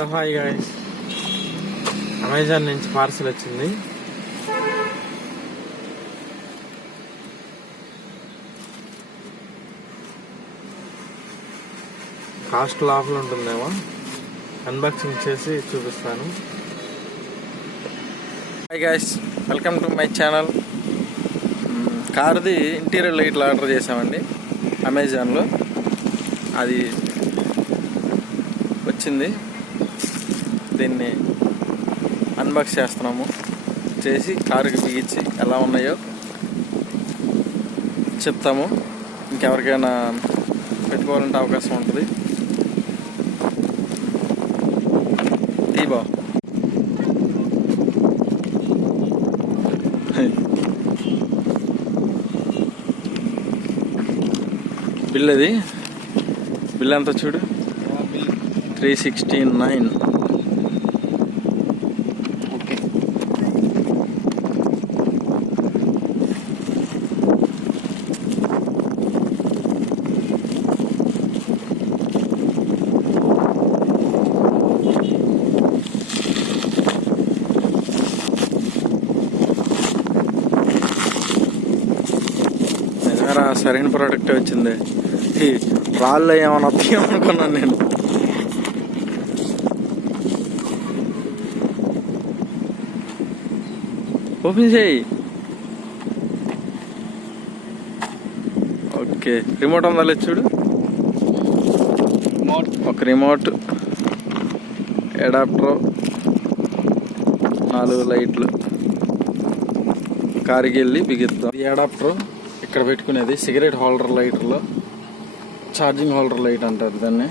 Hello hi guys, Amazon నుంచి parcel వచ్చింది. Cost ఆఫ్లో ఉంటుందేమో, అన్బాక్సింగ్ చేసి చూపిస్తాను. Hi guys, welcome to my channel. కార్ది ఇంటీరియర్ లైట్లు ఆర్డర్ చేసామండి అమెజాన్లో. అది వచ్చింది, దీన్ని అన్బాక్స్ చేస్తున్నాము. చేసి కారుకి బిగించి ఎలా ఉన్నాయో చెప్తాము. ఇంకెవరికైనా పెట్టుకోవాలంటే అవకాశం ఉంటుంది. తీబా బిల్, అది బిల్ ఎంత చూడు, 369. ఓకే, సరైన ప్రోడక్ట్ వచ్చింది. రాళ్ళు ఏమైనా వస్తాయేమనుకున్నాను నేను. ఓపెన్ చేయి. ఓకే, రిమోట్ ఉందా లేదు చూడు. ఒక రిమోట్, అడాప్టర్, 4 లైట్లు. కారుకి వెళ్ళి బిగిద్దాం. ఈ అడాప్టర్ ఇక్కడ పెట్టుకునేది సిగరెట్ హోల్డర్ లైటర్లో, ఛార్జింగ్ హోల్డర్ లైట్ అంటారు దాన్ని.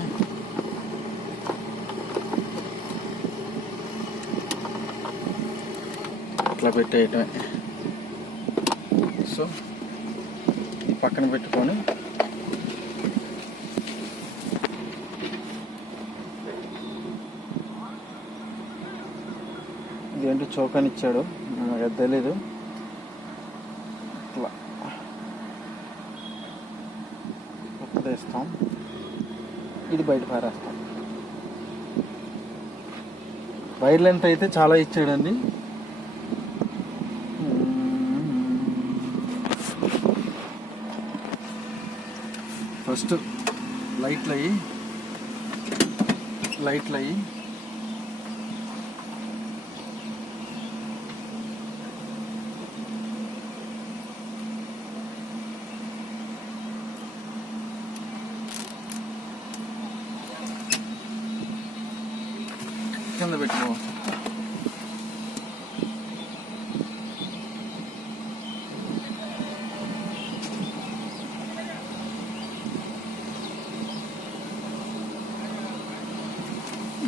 ఇట్లా పెట్టేయటమే. సో ఈ పక్కన పెట్టుకొని ఇదేంటి చౌకని ఇచ్చాడు, నాకు అది తెలీదు. ఇట్లా తీస్తాం, ఇది బయట పారేస్తాం. వైర్ లెంత్ అయితే చాలా ఇచ్చాడండి. ఫస్ట్ లైట్లు అయ్యి కింద పెట్టుకో.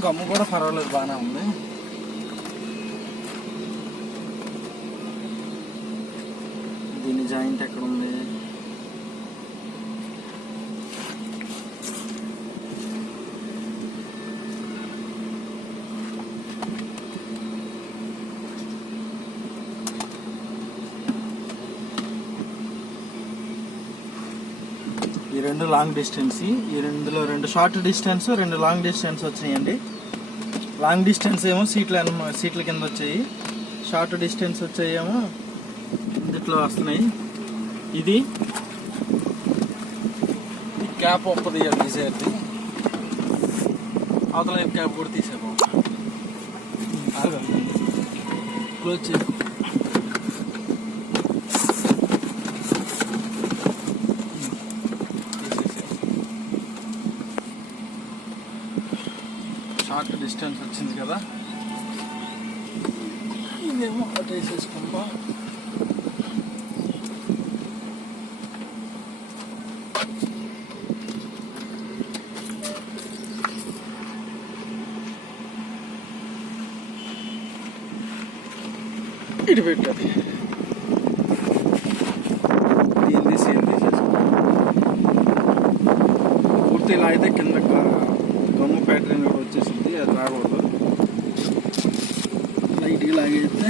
గమ్ము కూడా పర్వాలేదు, బాగానే ఉంది. దీని జాయింట్ ఎక్కడ ఉంది? ఈ 2 లాంగ్ డిస్టెన్స్, ఈ 2 షార్ట్ డిస్టెన్స్, 2 లాంగ్ డిస్టెన్స్ వచ్చాయండి. లాంగ్ డిస్టెన్స్ ఏమో సీట్ల కింద వచ్చాయి, షార్ట్ డిస్టెన్స్ వచ్చాయేమో ఇందులో వస్తున్నాయి. ఇది క్యాప్ ఒప్పది తీసేది, అవతల క్యాప్ కూడా తీసేద్దాం. క్లోజ్ చేద్దాం. షార్ట్ డిస్టెన్స్ వచ్చింది కదా, ఇదేమో అటు వేసేసుకుందాం. ఇటు పెట్టాలి, దీన్ని తీసేసుకుందాం. పూర్తి ఇలా అయితే కింద గమ్ము ప్యాటర్న్ కూడా వచ్చేసింది, అది రాకూడదు. లైట్గా లాగైతే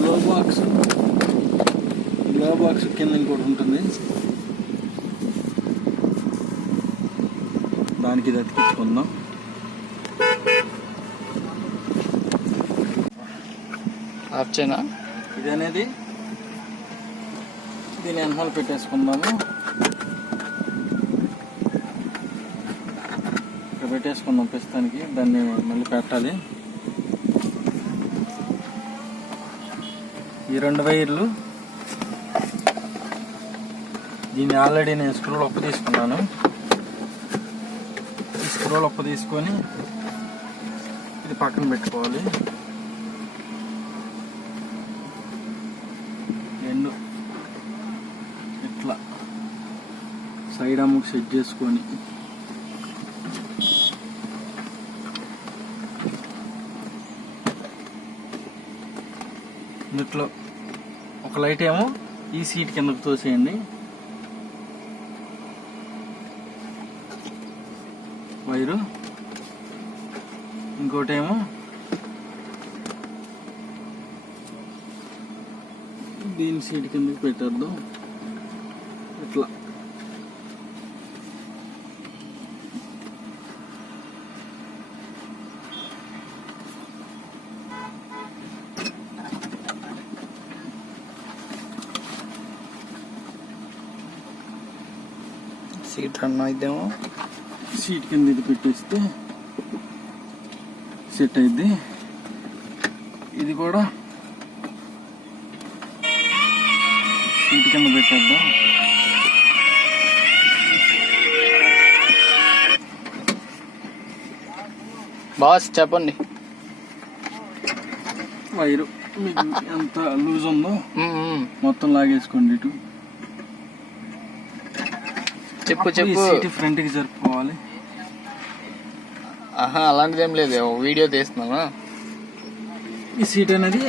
గ్లో బాక్స్ కింద ఇంకోటి ఉంటుంది, దానికి ఇది అతికించుకుందాం. ఆర్చేనా ఇది అనేది దీని వెనకాల పెట్టేసుకుందాము. ఇక్కడ పెట్టేసుకుందాం ప్రస్తుతానికి. దాన్ని మళ్ళీ పెట్టాలి. ఈ 2 వైర్లు దీన్ని ఆల్రెడీ నేను స్క్రూలు ఒప్పు తీసుకున్నాను. ఈ స్క్రూలు ఒప్పు తీసుకొని ఇది పక్కన పెట్టుకోవాలి. రెండు ఇట్లా సైడ్ అమ్ముకు సెట్ చేసుకొని ఇట్లా ఒక లైట్ ఏమో ఈ సీట్ కిందకు తోసేయండి. వైరు ఇంకోటేమో దీని సీట్ కిందకి పెట్టేద్దాం. ఇట్లా సీట్ రన్ అయిద్దేమో. సీట్ కింద ఇది పెట్టేస్తే సెట్ అయింది. ఇది కూడా సీట్ కింద పెట్టేద్దాం. బాస్ చెప్పండి. వైరు మీకు ఎంత లూజ్ ఉందో మొత్తం లాగేసుకోండి. ఇటు చెప్పు. సీట్ ఫ్రంట్కి జరుపుకోవాలి. అలాంటిది ఏం లేదు, వీడియో తీస్తున్నాను. ఈ సీట్ అనేది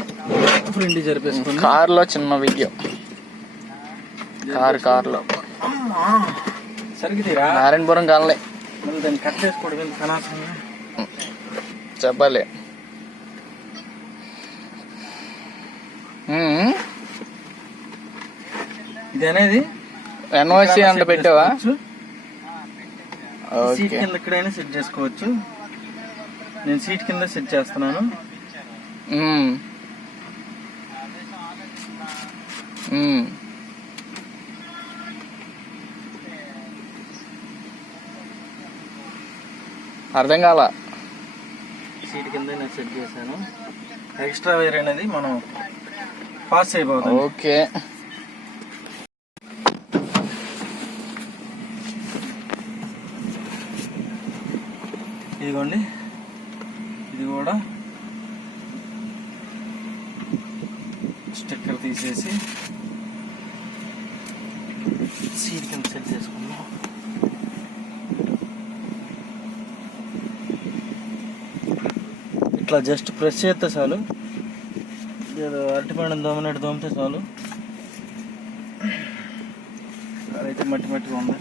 ఫ్రంట్కి జరిపేసుకోండి. కార్లో చిన్న వీడియో. కార్లో సరిగ్గా నారాయణపురం కాలే. మళ్ళీ దాన్ని కట్ చేసుకోవడం కనాసంగా చెప్పాలి. ఇది అనేది ఎన్ఓసి అంటే పెట్టావా? సీట్ కింద ఎక్కడైనా సెట్ చేసుకోవచ్చు. నేను సీట్ కింద సెట్ చేస్తున్నాను. అర్థం కాల. సీట్ కింద నేను సెట్ చేశాను. ఎక్స్ట్రా వైర్ అనేది మనం పాస్ అయిపోతుంది. ఓకే. ఇదిగోండి, ఇది కూడా స్టిక్కర్ తీసేసి సీట్ కింద సెట్ చేసుకుందాం. ఇట్లా జస్ట్ ప్రెస్ చేస్తే చాలు. ఏదో అరటిపండు దోమనట్టు దోమితే చాలు. అదైతే మట్టి ఉంది.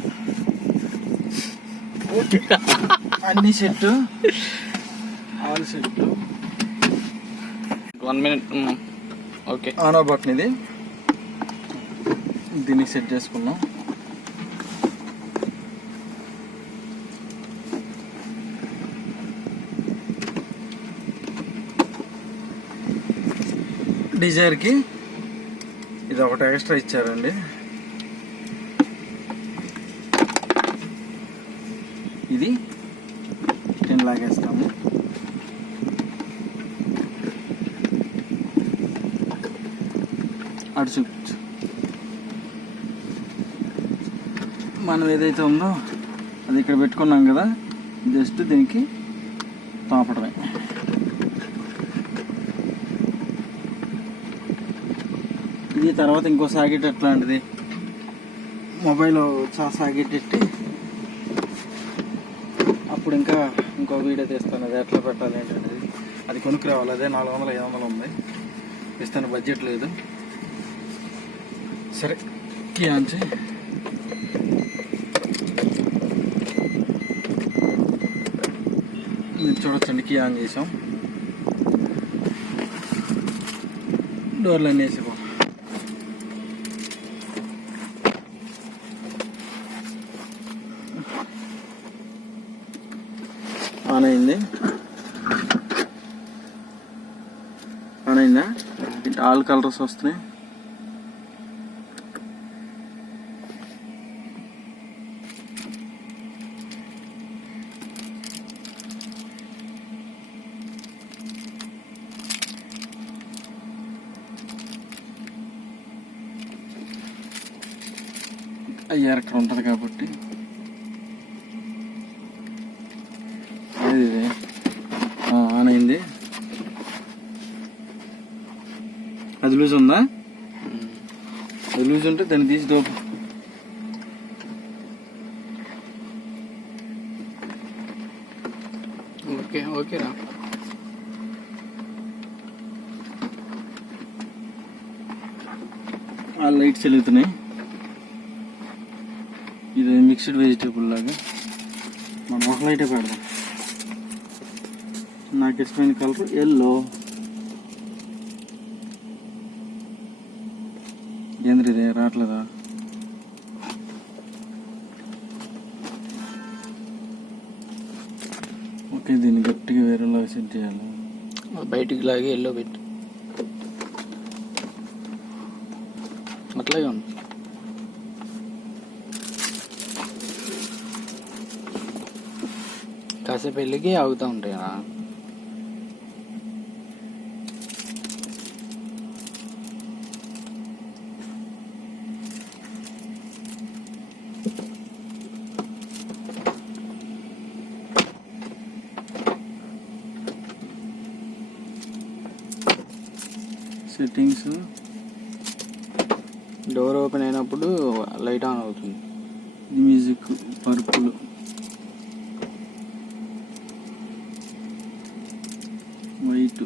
అన్ని set, all set. 1 minute. Okay. ఆనో బటన్ ఇది. దీనికి సెట్ చేసుకున్నాం. డిజైర్కి ఇది ఒకటి ఎక్స్ట్రా ఇచ్చారండి. ఇది నేను లాగేస్తాము. అటు చూపించు. మనం ఏదైతే ఉందో అది ఇక్కడ పెట్టుకున్నాం కదా, జస్ట్ దీనికి తాపడమే. ఇది తర్వాత ఇంకో సాకెట్ ఎట్లాంటిది మొబైల్ సాకెట్ పెట్టి అప్పుడు ఇంకో వీడియో తీస్తాను. అది ఎట్లా పెట్టాలి ఏంటంటే అది కొనుక్కు రావాలి. అదే 400-500 ఉంది. ఇస్తాను, బడ్జెట్ లేదు. సరే, కీ ఆన్ చేయి. మీరు చూడొచ్చండి, కీ ఆన్ చేసాం. డోర్లు అన్నీ వేసిపో. ఆన్ అయింది. ఆన్ అయిందా? ఆల్ కలర్స్ వస్తున్నాయి. అయ్యారు అక్కడ ఉంటుంది కాబట్టి ఇది ఆన్ అయింది. అది లూజ్ ఉందా? అది లూజ్ ఉంటే దాన్ని తీసి దోపు. ఓకే ఓకేరా. ఆ లైట్స్ వెలుగుతున్నాయి. ఇది మిక్స్డ్ వెజిటేబుల్ లాగా. మనం ఒక లైటే పెడదాం. నాకు ఇష్టమైన కలర్ ఎల్లో. ఏంద్ర ఇది రావట్లేదా? ఓకే, దీన్ని గట్టిగా వేరేలాగా సెట్ చేయాలి. బయటికి లాగి ఎల్లో పెట్టు. అట్లాగే ఉంది. కాసేపు వెళ్ళికి ఆగుతూ ఉంటాయి కదా. సెట్టింగ్స్, డోర్ ఓపెన్ అయినప్పుడు లైట్ ఆన్ అవుతుంది. మ్యూజిక్, పర్పుల్, వైట్,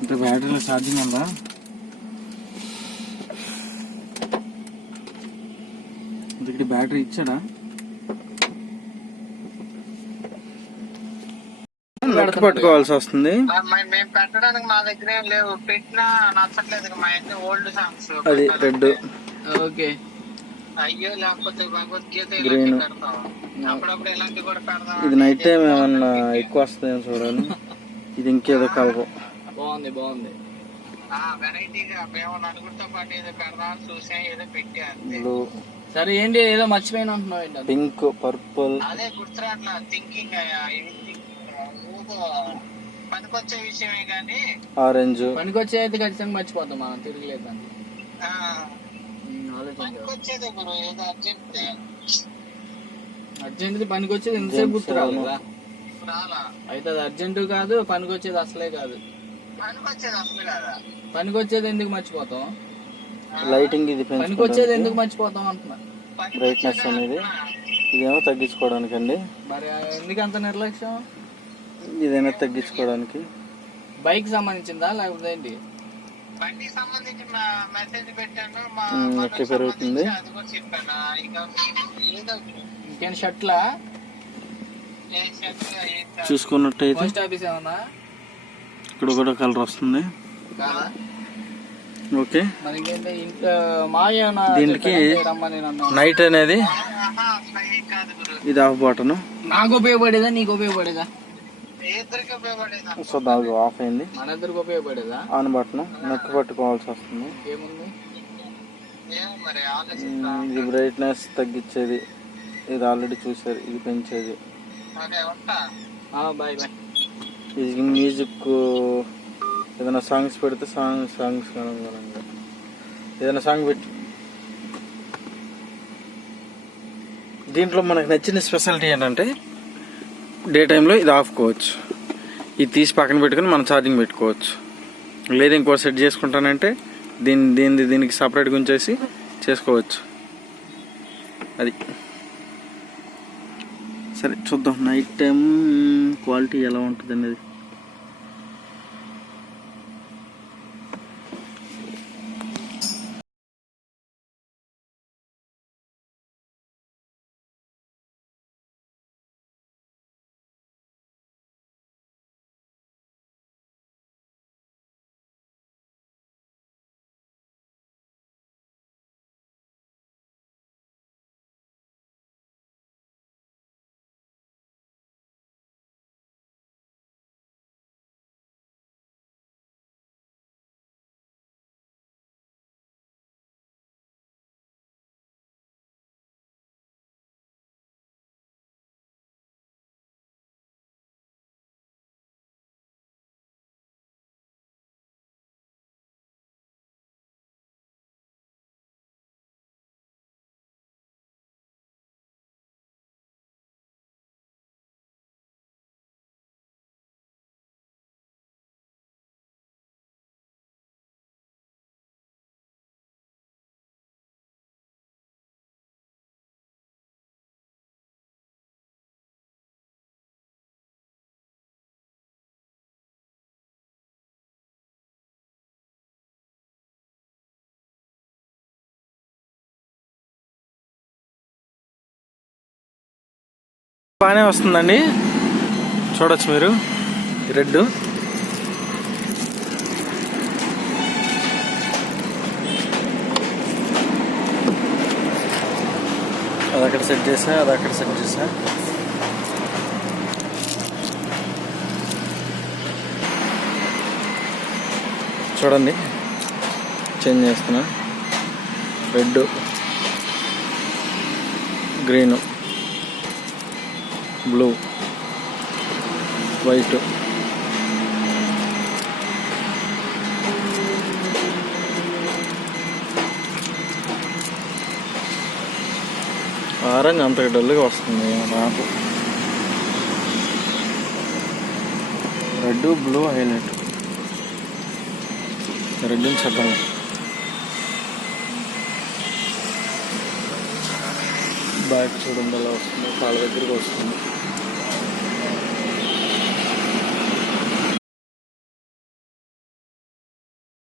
అంటే బ్యాటరీలో ఛార్జింగ్ ఉందా? ఇక్కడ బ్యాటరీ ఇచ్చాడా? పట్టుకోవాల్సి వస్తుంది. మేము పెట్టడానికి మా దగ్గర ఏం లేవు. పెట్టినా నచ్చట్లేదు. మా అన్ని ఓల్డ్ సాంగ్స్. అది రెడ్. ఓకే. అయ్యో, లేకపోతే భగవద్గీత గ్రీన్. ఇలాంటివి పెడతాం. అప్పుడప్పుడు ఇలాంటివి కూడా పెడదాం. ఇది నైట్ టైం ఏమన్నా ఎక్కువ వస్తుందేమో చూడాలి. ఇది ఇంకేదో కలరు. బాగుంది బాగుంది. వెరైటీగా మేము నలుగురితో పాటు ఏదో పెడదాం చూసా, ఏదో పెట్టా అంతే. బ్లూ. సరే ఏంటి ఏదో మర్చిపోయినా అంటున్నావు ఏంటి? Pink, purple. అదే గుర్తురాట్లా. థింకింగ్ ఏదో పనికొచ్చే విషయమే కానీ ఆరెంజ్. పనికొచ్చే అయితే ఖచ్చితంగా మర్చిపోతాం మనం, తిరగలేదు దాన్ని. పనికొచ్చేది ఇప్పుడు ఏదో అర్జెంట్ అర్జెంట్ పనికొచ్చేది ఎంతసేపు గుర్తు రాలేదా? రాలా. అయితే అది అర్జెంట్ కాదు, పనికొచ్చేది అసలే కాదు. పనికొచ్చేది అసలు కాదా? పనికొచ్చేది ఎందుకు మర్చిపోతాం? లైటింగ్ ఇది పనికొచ్చేది ఎందుకు మర్చిపోతాం అంటున్నా. బ్రైట్నెస్ అనేది. ఇదేమో తగ్గించుకోవడానికి అండి. మరి ఎందుకు అంత నిర్లక్ష్యం? ఇదైనా తగ్గించుకోవడానికి. బైక్ సంబంధించిందా లేకపోతే ఏంటి? బండికి సంబంధించి మెసేజ్ పెట్టాను. మా ఎట్లా పెరుగుతుంది? అది కూడా చెప్పాను. ఇక ఏదో ఇంకేం షర్ట్లా ఏ షర్ట్ చూసుకున్నట్టయితే పోస్ట్ ఆఫీస్ ఏమన్నా ఇక్కడ కూడా కలర్ వస్తుంది. కాదా? ఓకే. మరి ఇంకేంటి ఇంట్లో మా ఏమన్నా దీనికి రమ్మని నన్ను. నైట్ అనేది కాదు గురు. ఇది ఆఫ్ బటన్. నాకు ఉపయోగపడేదా నీకు ఉపయోగపడేదా? ఇద్దరికి ఉపయోగపడేదా? సో దానికి ఆఫ్ అయింది. మన ఇద్దరికి ఉపయోగపడేదా? ఆన్ బటన్ నొక్కి పట్టుకోవాల్సి వస్తుంది. ఏముంది? ఏమో మరి ఆలోచిస్తా. ఇది బ్రైట్నెస్ తగ్గించేది. ఇది ఆల్రెడీ చూసారు. ఇది పెంచేది. సరే ఉంటా. Bye bye. ఇది మ్యూజిక్. ఏదైనా సాంగ్స్ పెడితే సాంగ్స్ అనుగుణంగా ఏదైనా సాంగ్ పెట్టి. దీంట్లో మనకు నచ్చిన స్పెషాలిటీ ఏంటంటే డే టైంలో ఇది ఆపుకోవచ్చు. ఇది తీసి పక్కన పెట్టుకుని మనం ఛార్జింగ్ పెట్టుకోవచ్చు. లేదా ఇంకో సెట్ చేసుకుంటానంటే దీనికి సపరేట్గా ఉంచేసి చేసుకోవచ్చు. అది సరే చూద్దాం నైట్ టైం క్వాలిటీ ఎలా ఉంటుంది అనేది. బాగానే వస్తుందండి, చూడొచ్చు మీరు రెడ్. అది అక్కడ సెట్ చేసా, అది అక్కడ సెట్ చేసా. చూడండి చేంజ్ చేస్తున్నా. Red, green, blue, white. Orange అంత డల్గా వస్తుంది నాకు. Red, blue highlight. రెడ్ చట్టం. బ్యాక్ చూడండి ఎలా వస్తుంది, కాళ్ళ దగ్గరికి వస్తుంది.